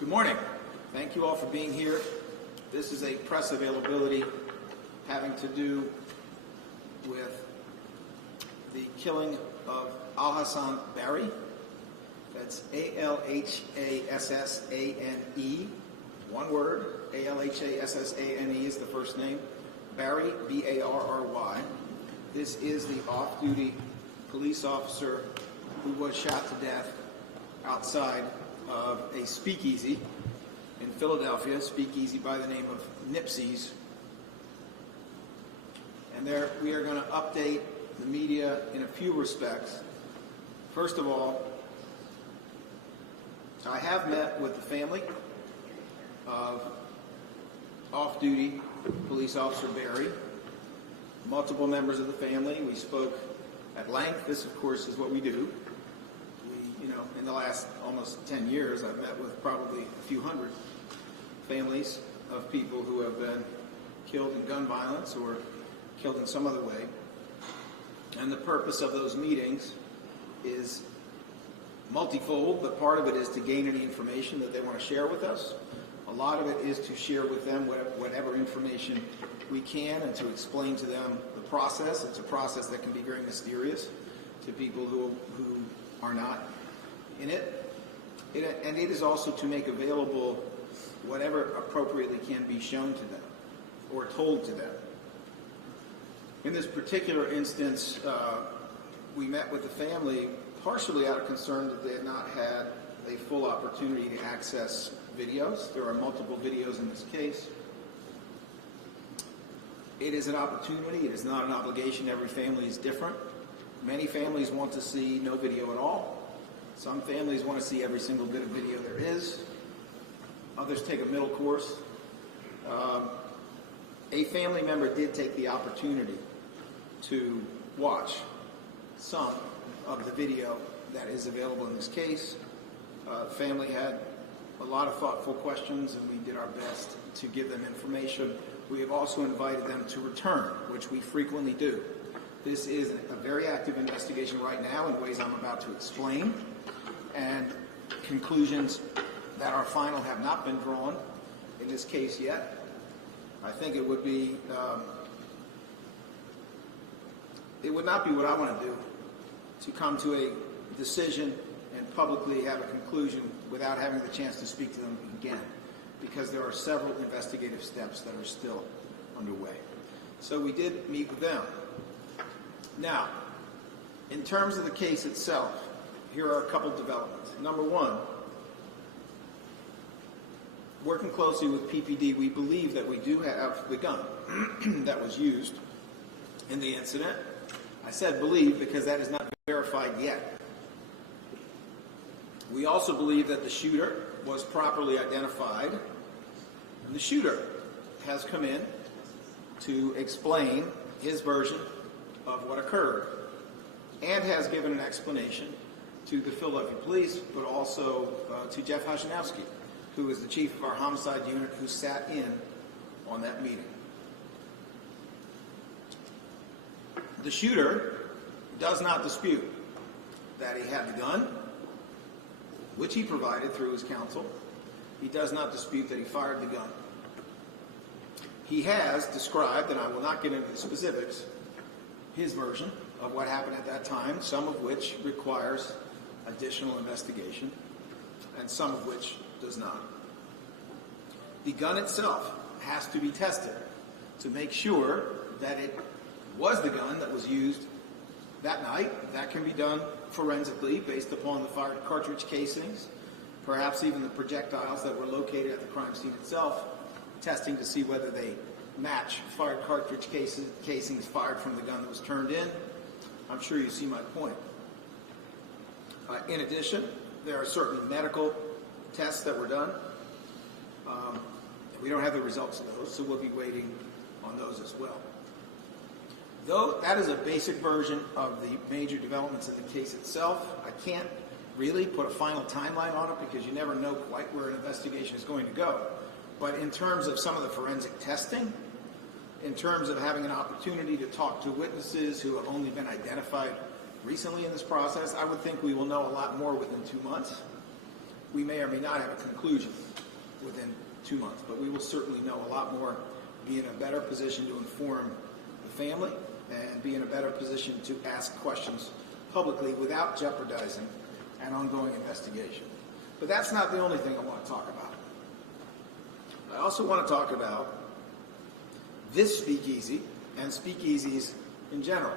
Good morning. Thank you all for being here. This is a press availability having to do with the killing of Alhassan Barry. That's A-L-H-A-S-S-A-N-E. One word. A-L-H-A-S-S-A-N-E is the first name. Barry, B-A-R-R-Y. This is the off-duty police officer who was shot to death outside of a speakeasy in Philadelphia, speakeasy by the name of Nipsey's. And there we are going to update the media in a few respects. First of all, I have met with the family of off-duty police officer Barry, multiple members of the family. We spoke at length. This, of course, is what we do. In the last almost 10 years, I've met with probably a few hundred families of people who have been killed in gun violence or killed in some other way. And the purpose of those meetings is multifold, but part of it is to gain any information that they want to share with us. A lot of it is to share with them whatever information we can and to explain to them the process. It's a process that can be very mysterious to people who are not in it. And it is also to make available whatever appropriately can be shown to them or told to them. In this particular instance, we met with the family partially out of concern that they had not had a full opportunity to access videos. There are multiple videos in this case. It is an opportunity. It is not an obligation. Every family is different. Many families want to see no video at all. Some families want to see every single bit of video there is. Others take a middle course. A family member did take the opportunity to watch some of the video that is available in this case. Family had a lot of thoughtful questions, and we did our best to give them information. We have also invited them to return, which we frequently do. This is a very active investigation right now in ways I'm about to explain, and conclusions that are final have not been drawn in this case yet. I think it would be, it would not be what I want to do, to come to a decision and publicly have a conclusion without having the chance to speak to them again, because there are several investigative steps that are still underway. So we did meet with them. Now, in terms of the case itself, here are a couple of developments. Number one, working closely with PPD, we believe that we do have the gun that was used in the incident. I said believe because that is not verified yet. We also believe that the shooter was properly identified, and the shooter has come in to explain his version of what occurred and has given an explanation to the Philadelphia police, but also to Jeff Hajnowski, who is the chief of our homicide unit, who sat in on that meeting. The shooter does not dispute that he had the gun, which he provided through his counsel. He does not dispute that he fired the gun. He has described, and I will not get into the specifics, his version of what happened at that time, some of which requires additional investigation, and some of which does not. The gun itself has to be tested to make sure that it was the gun that was used that night. That can be done forensically based upon the fired cartridge casings, perhaps even the projectiles that were located at the crime scene itself, testing to see whether they match fired cartridge casings fired from the gun that was turned in. I'm sure you see my point. In addition, there are certain medical tests that were done. We don't have the results of those, so we'll be waiting on those as well. Though that is a basic version of the major developments in the case itself, I can't really put a final timeline on it because you never know quite where an investigation is going to go. But in terms of some of the forensic testing, in terms of having an opportunity to talk to witnesses who have only been identified recently in this process, I would think we will know a lot more within 2 months. we may or may not have a conclusion within 2 months, but we will certainly know a lot more, be in a better position to inform the family, and be in a better position to ask questions publicly without jeopardizing an ongoing investigation. But that's not the only thing I want to talk about. I also want to talk about this speakeasy and speakeasies in general.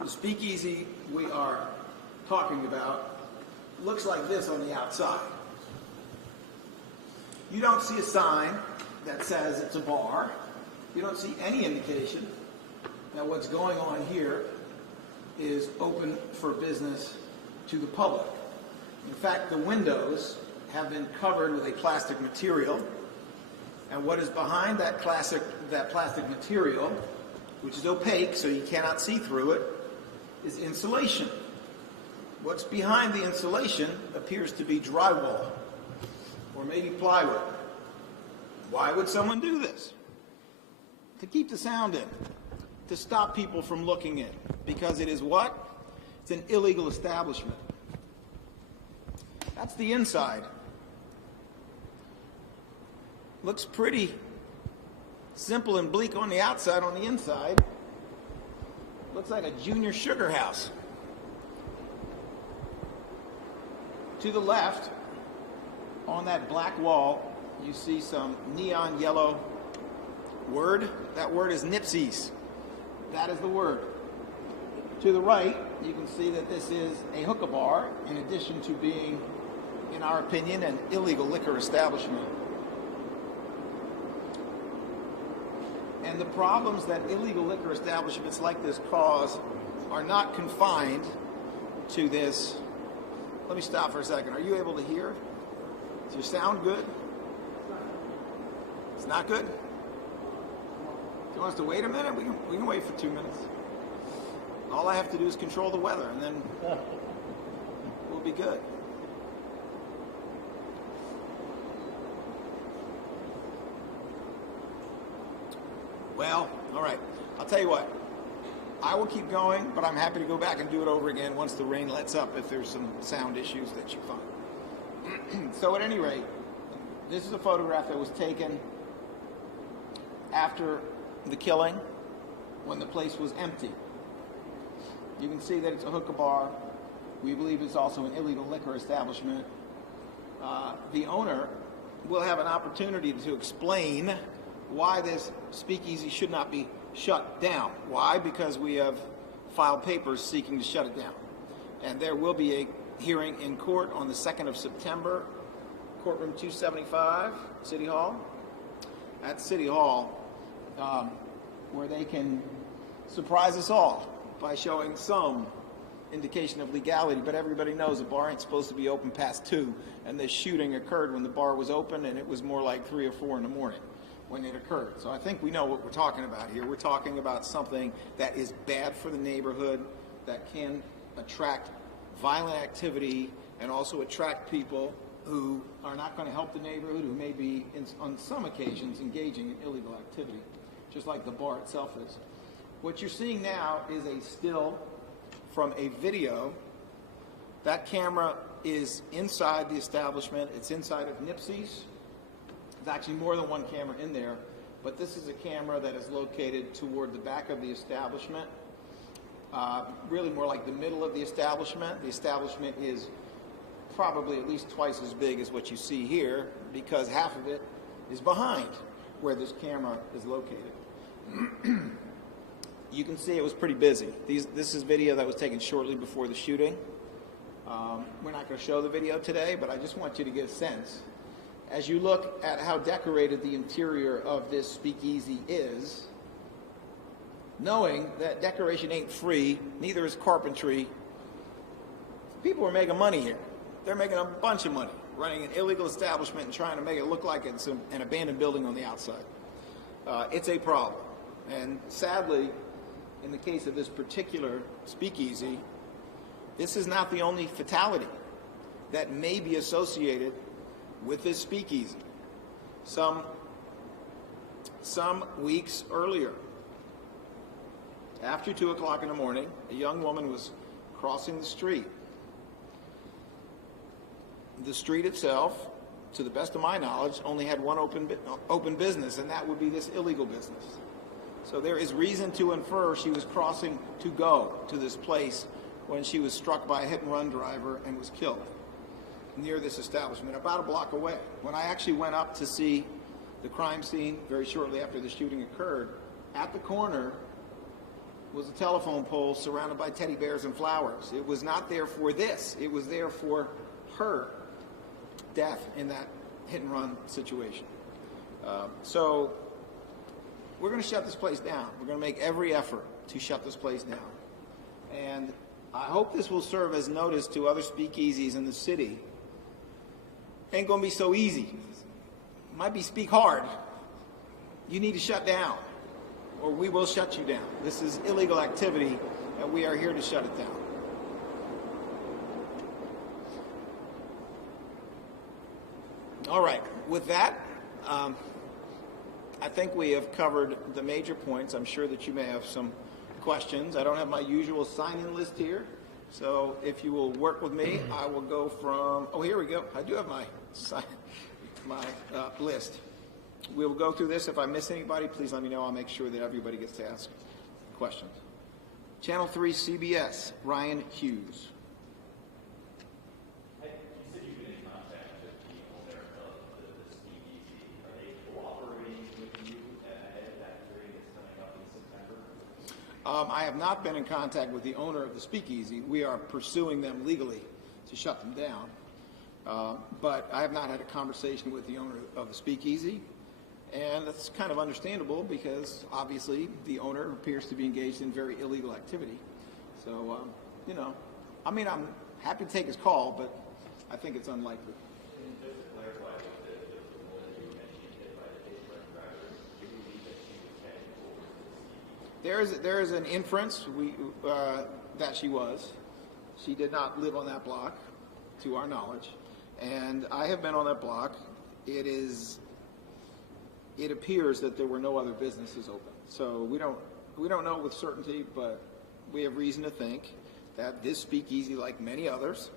The speakeasy we are talking about looks like this on the outside. You don't see a sign that says it's a bar. You don't see any indication that what's going on here is open for business to the public. In fact, the windows have been covered with a plastic material, and what is behind that plastic material, which is opaque so you cannot see through it, is insulation. What's behind the insulation appears to be drywall or maybe plywood. Why would someone do this? To keep the sound in, to stop people from looking in, because it is what? It's an illegal establishment. That's the inside. Looks pretty simple and bleak on the outside. On the inside, looks like a junior sugar house. To the left, on that black wall, you see some neon yellow word. That word is Nipsey's. That is the word. To the right, you can see that this is a hookah bar, in addition to being, in our opinion, an illegal liquor establishment. And the problems that illegal liquor establishments like this cause are not confined to this. Let me stop for a second. Are you able to hear? Is your sound good? It's not good? Do you want us to wait a minute? We can wait for 2 minutes. All I have to do is control the weather, and then we'll be good. Well, all right. I'll tell you what. I will keep going, but I'm happy to go back and do it over again once the rain lets up if there's some sound issues that you find. So at any rate, this is a photograph that was taken after the killing, when the place was empty. You can see that it's a hookah bar. We believe it's also an illegal liquor establishment. The owner will have an opportunity to explain why this speakeasy should not be shut down. Why? Because we have filed papers seeking to shut it down. And there will be a hearing in court on the 2nd of September, courtroom 275, City Hall. At City Hall, where they can surprise us all by showing some indication of legality, but everybody knows a bar ain't supposed to be open past 2, and this shooting occurred when the bar was open, and it was more like 3 or 4 in the morning when it occurred. So I think we know what we're talking about here. We're talking about something that is bad for the neighborhood, that can attract violent activity and also attract people who are not going to help the neighborhood, who may be, on some occasions, engaging in illegal activity, just like the bar itself is. What you're seeing now is a still from a video. That camera is inside the establishment. It's inside of Nipsey's. There's actually more than one camera in there, but this is a camera that is located toward the back of the establishment, really more like the middle of the establishment. The establishment is probably at least twice as big as what you see here, because half of it is behind where this camera is located. You can see it was pretty busy. This is video that was taken shortly before the shooting. We're not going to show the video today, but I just want you to get a sense. As you look at how decorated the interior of this speakeasy is, knowing that decoration ain't free, neither is carpentry, people are making money here. They're making a bunch of money running an illegal establishment and trying to make it look like it's an abandoned building on the outside. It's a problem. And sadly, in the case of this particular speakeasy, this is not the only fatality that may be associated with this speakeasy. Some weeks earlier, after 2 o'clock in the morning, a young woman was crossing the street. the street itself, to the best of my knowledge, only had one open business, and that would be this illegal business. So there is reason to infer she was crossing to go to this place when she was struck by a hit-and-run driver and was killed near this establishment, about a block away. When I actually went up to see the crime scene very shortly after the shooting occurred, at the corner was a telephone pole surrounded by teddy bears and flowers. It was not there for this. It was there for her death in that hit-and-run situation. So we're going to shut this place down. We're going to make every effort to shut this place down. And I hope this will serve as notice to other speakeasies in the city. Ain't going to be so easy. Might be speak hard. You need to shut down, or we will shut you down. This is illegal activity, and we are here to shut it down. All right, with that, I think we have covered the major points. I'm sure that you may have some questions. I don't have my usual sign-in list here, so if you will work with me, I will go from, oh, here we go. I do have my list. We will go through this. If I miss anybody, please let me know. I'll make sure that everybody gets to ask questions. Channel 3 CBS, Ryan Hughes. You said you've been in contact with people there of the speakeasy. Are they cooperating with you ahead of that hearing that's coming up in September? I have not been in contact with the owner of the speakeasy. We are pursuing them legally to shut them down. But I have not had a conversation with the owner of the speakeasy. And that's kind of understandable because obviously the owner appears to be engaged in very illegal activity. So, you know, I mean, I'm happy to take his call, but I think it's unlikely. And just to clarify, the woman you mentioned hit by the hit-and-run driver, do you believe that she was heading over to the speakeasy? There is an inference that she was. She did not live on that block, to our knowledge. And I have been on that block. It appears that there were no other businesses open. So we don't know with certainty, but we have reason to think that this speakeasy, like many others,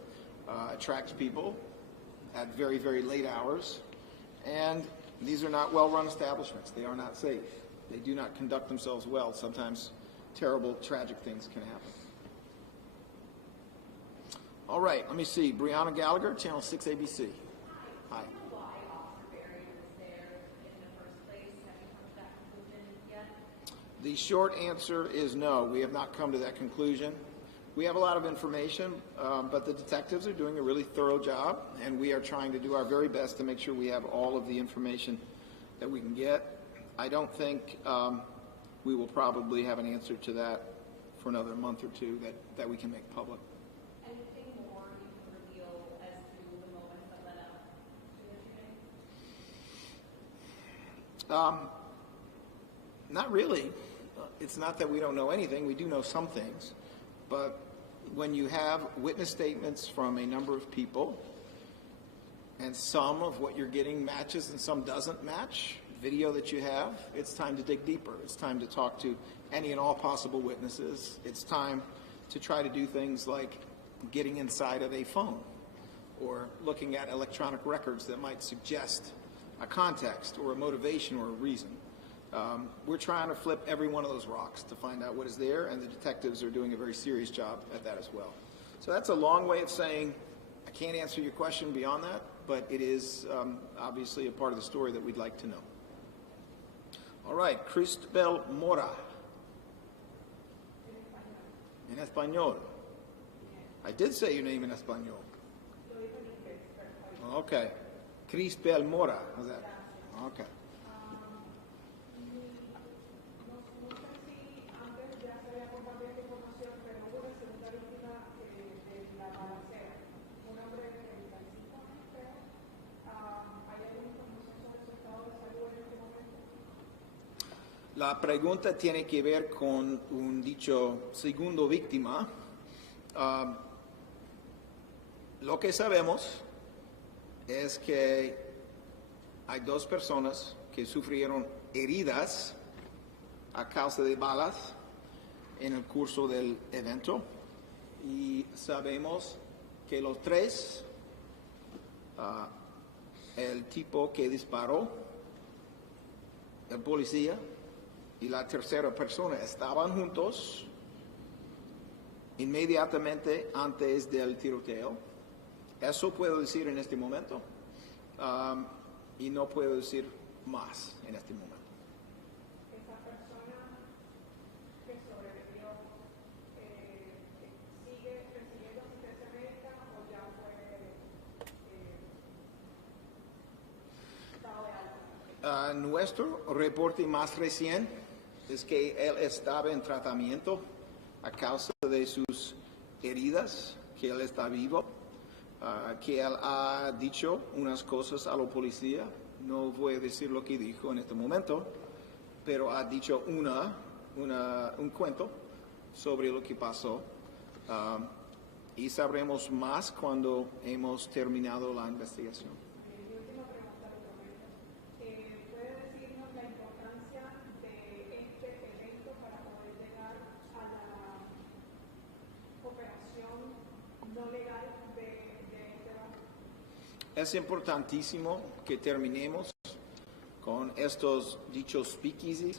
attracts people at very, very late hours. And these are not well-run establishments. They are not safe. They do not conduct themselves well. Sometimes terrible, tragic things can happen. All right, let me see. Brianna Gallagher, Channel 6 ABC. Hi. The short answer is no. We have not come to that conclusion. We have a lot of information, but the detectives are doing a really thorough job, and we are trying to do our very best to make sure we have all of the information that we can get. I don't think we will probably have an answer to that for another month or two that we can make public. Anything more you can reveal as to the moments that led up to the shooting? Not really. It's not that we don't know anything. We do know some things. But when you have witness statements from a number of people, and some of what you're getting matches and some doesn't match, video that you have, it's time to dig deeper. It's time to talk to any and all possible witnesses. It's time to try to do things like getting inside of a phone or looking at electronic records that might suggest a context or a motivation or a reason. We're trying to flip every one of those rocks to find out what is there, and the detectives are doing a very serious job at that as well. So that's a long way of saying I can't answer your question beyond that, but it is obviously a part of the story that we'd like to know. All right, Cristabel Mora. En español. I did say your name in español. Okay. Cristabel Mora. How's that? Okay. La pregunta tiene que ver con un dicho segundo víctima. Lo que sabemos es que hay dos personas que sufrieron heridas a causa de balas en el curso del evento y sabemos que los tres El tipo que disparó, el policía y la tercera persona estaban juntos inmediatamente antes del tiroteo. Eso puedo decir en este momento, y no puedo decir más en este momento. ¿Esa persona que sobrevivió sigue recibiendo asistencia médica o ya fue dado de alta? Nuestro reporte más reciente es que él estaba en tratamiento a causa de sus heridas, que él está vivo, que él ha dicho unas cosas a la policía. No voy a decir lo que dijo en este momento, pero ha dicho un cuento sobre lo que pasó. Y sabremos más cuando hemos terminado la investigación. Mi última pregunta, ¿puede decirnos la importancia de este evento para poder llegar a la operación no legal de este banco? Es importantísimo que terminemos con estos dichos speakeasy,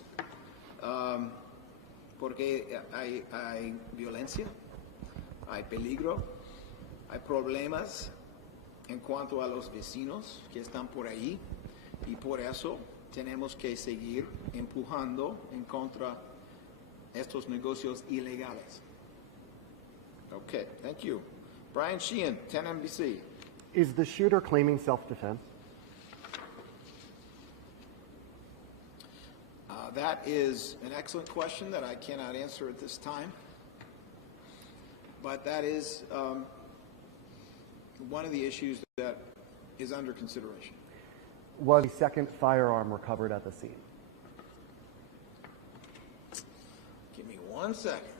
porque hay violencia, hay peligro, hay problemas en cuanto a los vecinos que están por ahí, y por eso tenemos que seguir empujando en contra de estos negocios ilegales. Okay, thank you. Brian Sheehan, 10 NBC. Is the shooter claiming self-defense? That is an excellent question that I cannot answer at this time. But that is one of the issues that is under consideration. Was a second firearm recovered at the scene? Give me 1 second.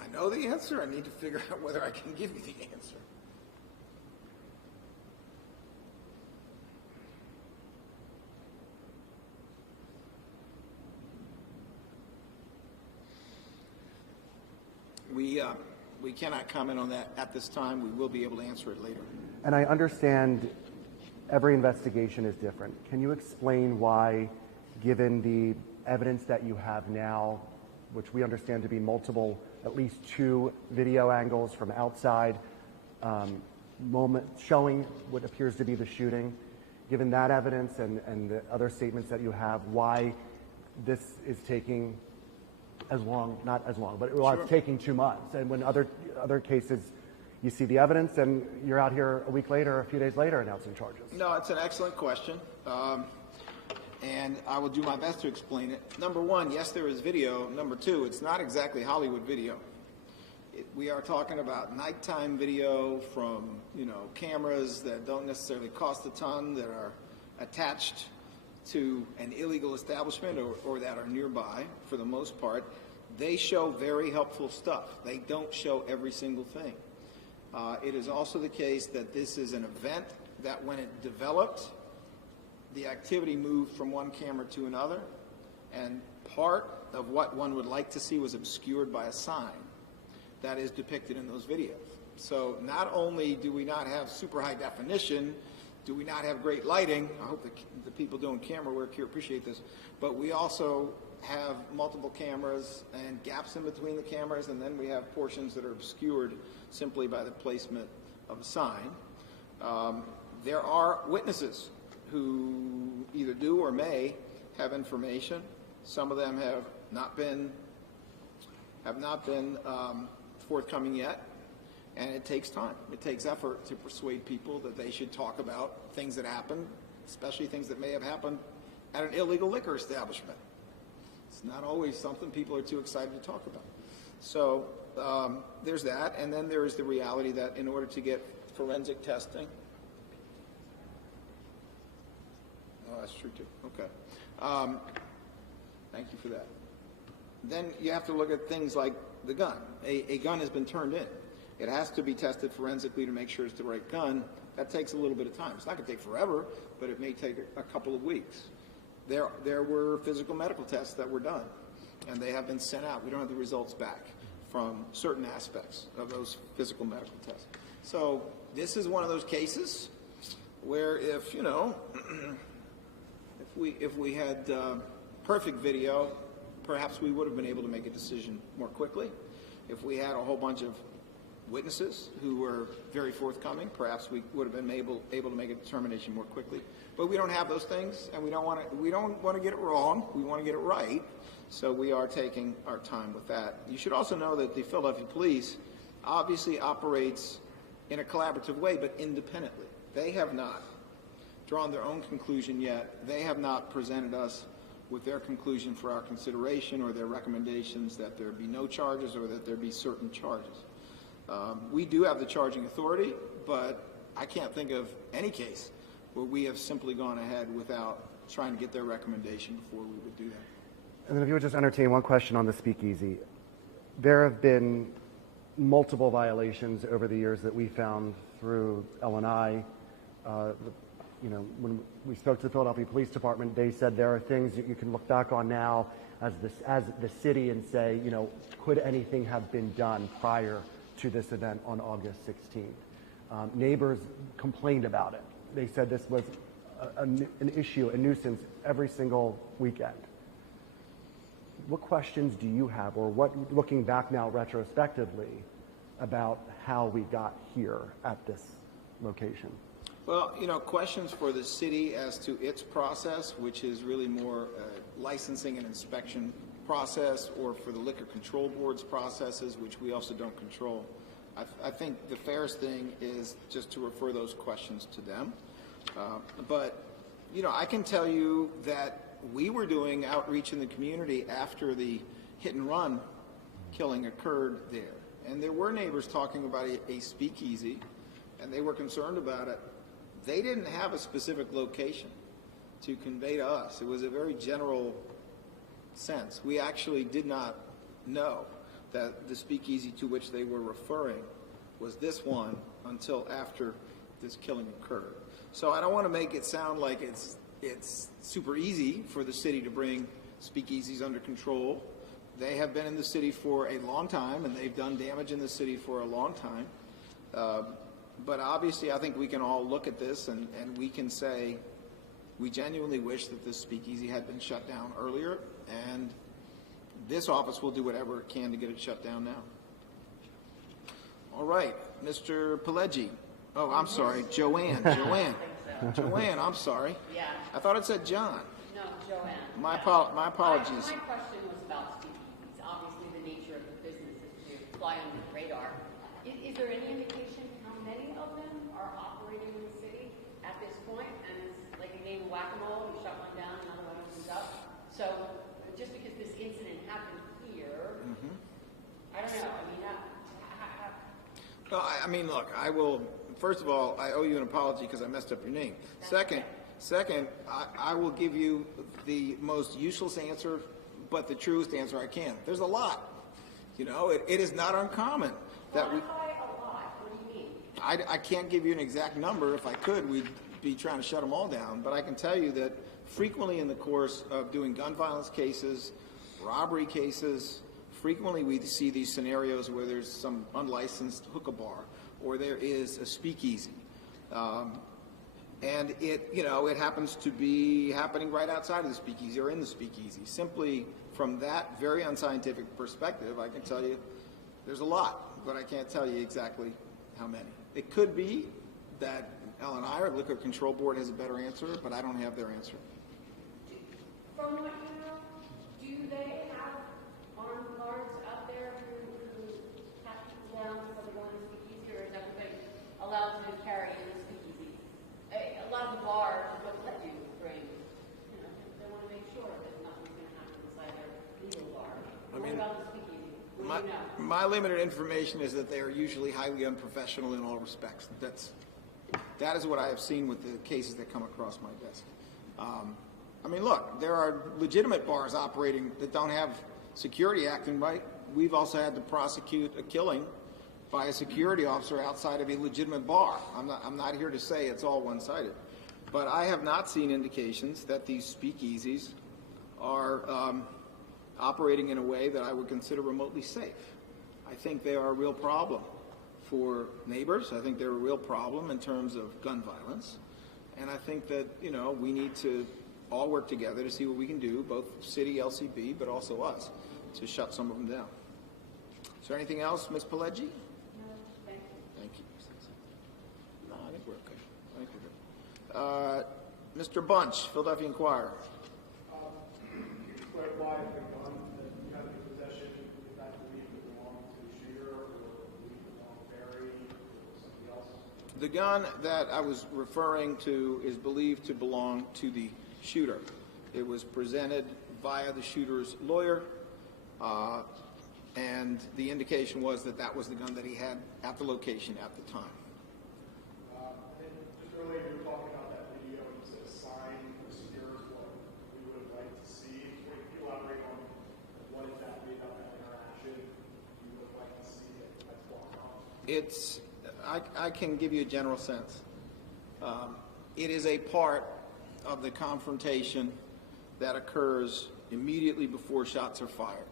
I know the answer. I need to figure out whether I can give you the answer. We cannot comment on that at this time. We will be able to answer it later. And I understand every investigation is different. Can you explain why, given the evidence that you have now, which we understand to be multiple, at least 2 video angles from outside, moment showing what appears to be the shooting, given that evidence and the other statements that you have, why this is taking as long, not as long, but Sure. it's taking 2 months. And when other cases, you see the evidence and you're out here a week later, a few days later announcing charges. No, it's an excellent question. And I will do my best to explain it. Number one, yes, there is video. Number two, it's not exactly Hollywood video. We are talking about nighttime video from, cameras that don't necessarily cost a ton, that are attached to an illegal establishment or that are nearby for the most part. They show very helpful stuff. They don't show every single thing. It is also the case that this is an event that when it developed, the activity moved from one camera to another, and part of what one would like to see was obscured by a sign that is depicted in those videos. So not only do we not have super high definition, do we not have great lighting, I hope the people doing camera work here appreciate this, but we also have multiple cameras and gaps in between the cameras, and then we have portions that are obscured simply by the placement of a sign. There are witnesses who either do or may have information. Some of them have not been forthcoming yet, and it takes time. It takes effort to persuade people that they should talk about things that happen, especially things that may have happened at an illegal liquor establishment. It's not always something people are too excited to talk about. So there's that, and then there is the reality that in order to get forensic testing, oh, that's true too. Okay. Thank you for that. Then you have to look at things like the gun. A gun has been turned in. It has to be tested forensically to make sure it's the right gun. That takes a little bit of time. It's not going to take forever, but it may take a couple of weeks. There were physical medical tests that were done, and they have been sent out. We don't have the results back from certain aspects of those physical medical tests. So this is one of those cases where if, you know, if we had perfect video, perhaps we would have been able to make a decision more quickly. If we had a whole bunch of witnesses who were very forthcoming, perhaps we would have been able to make a determination more quickly. But we don't have those things, and we don't want to get it wrong. We want to get it right. So we are taking our time with that. You should also know that the Philadelphia Police obviously operates in a collaborative way, but independently. They have not drawn their own conclusion yet. They have not presented us with their conclusion for our consideration or their recommendations that there be no charges or that there be certain charges. We do have the charging authority, but I can't think of any case where we have simply gone ahead without trying to get their recommendation before we would do that. And then if you would just entertain one question on the speakeasy. There have been multiple violations over the years that we found through L&I. You know, when we spoke to the Philadelphia Police Department, they said there are things that you can look back on now as the city and say, you know, could anything have been done prior to this event on August 16th? Neighbors complained about it. They said this was an issue, a nuisance, every single weekend. What questions do you have, or what, looking back now retrospectively, about how we got here at this location? Well, you know, questions for the city as to its process, which is really more licensing and inspection process, or for the Liquor Control Board's processes, which we also don't control. I think the fairest thing is just to refer those questions to them. But, you know, I can tell you that we were doing outreach in the community after the hit and run killing occurred there. And there were neighbors talking about a speakeasy, and they were concerned about it. They didn't have a specific location to convey to us. It was a very general sense. We actually did not know that the speakeasy to which they were referring was this one until after this killing occurred. So I don't want to make it sound like it's super easy for the city to bring speakeasies under control. They have been in the city for a long time, and they've done damage in the city for a long time. But obviously, I think we can all look at this and we can say we genuinely wish that this speakeasy had been shut down earlier, and this office will do whatever it can to get it shut down now. All right, Mr. Pileggi. Oh, I'm sorry, Joanne. Joanne, I'm sorry. Yeah. I thought it said John. No, Joanne. My apologies. My question was about speakeasies. Obviously, the nature of the business is to fly under the radar. Is there any indication how many of them are operating in the city at this point? And it's like a game of whack-a-mole. You shut one down, another one opens up. So just because this incident happened here, I don't know. I mean, Well, I mean, look, I will. First of all, I owe you an apology because I messed up your name. Second, I will give you the most useless answer, but the truest answer I can. There's a lot. You know, it is not uncommon that we. quantify a lot. What do you mean? I can't give you an exact number. If I could, we'd be trying to shut them all down. But I can tell you that frequently in the course of doing gun violence cases, robbery cases, frequently we see these scenarios where there's some unlicensed hookah bar or there is a speakeasy. And it happens to be happening right outside of the speakeasy or in the speakeasy. Simply from that very unscientific perspective, I can tell you there's a lot, but I can't tell you exactly how many. It could be that L&I or the Liquor Control Board has a better answer, but I don't have their answer. From what you know, do they have armed guards out there who have people down before they go in the speakeasy, or is everybody allowed to carry in the speakeasy? A lot of the bars don't let you bring, they want to make sure that nothing's going to happen inside their legal bar. What about the speakeasy? What do you know? My limited information is that they are usually highly unprofessional in all respects. That is what I have seen with the cases that come across my desk. I mean, look, there are legitimate bars operating that don't have security acting right. We've also had to prosecute a killing by a security officer outside of a legitimate bar. I'm not here to say it's all one-sided, but I have not seen indications that these speakeasies are operating in a way that I would consider remotely safe. I think they are a real problem for neighbors. I think they're a real problem in terms of gun violence. And I think that, we need to all work together to see what we can do, both city, LCB, but also us, to shut some of them down. Is there anything else, Ms. Pileggi? No, thank you. Thank you. No, I think we're okay. I think we're good. Mr. Bunch, Philadelphia Inquirer. Clarify if the gun that you have in your possession, if that belief would belong to the shooter or belief belong to Barry or somebody else? The gun that I was referring to is believed to belong to the shooter. It was presented via the shooter's lawyer, and the indication was that that was the gun that he had at the location at the time. And then just earlier you were talking about that video and you said a sign obscures what we would have liked to see. Can you elaborate on what exactly about that interaction you would have liked to see that's blocked off? I can give you a general sense. It is a part of the confrontation that occurs immediately before shots are fired.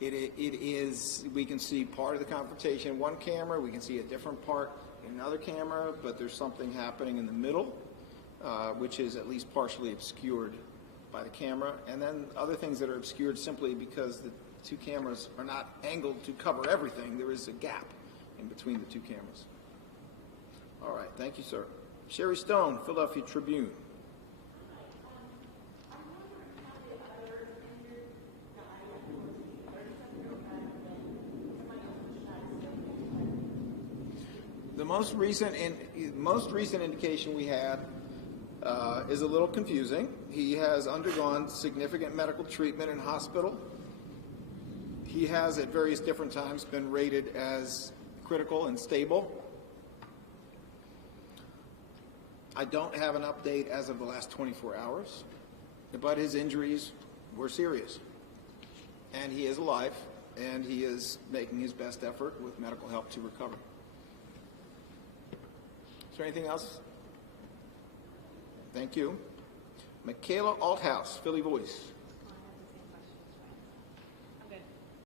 It is, we can see part of the confrontation in one camera, we can see a different part in another camera, but there's something happening in the middle, which is at least partially obscured by the camera, and then other things that are obscured simply because the two cameras are not angled to cover everything. There is a gap in between the two cameras. All right, thank you, sir. Sherry Stone, Philadelphia Tribune. The most recent indication we had is a little confusing. He has undergone significant medical treatment in hospital. He has at various different times been rated as critical and stable. I don't have an update as of the last 24 hours, but his injuries were serious. And he is alive, and he is making his best effort with medical help to recover. Is there anything else? Thank you. Michaela Althouse, Philly Voice.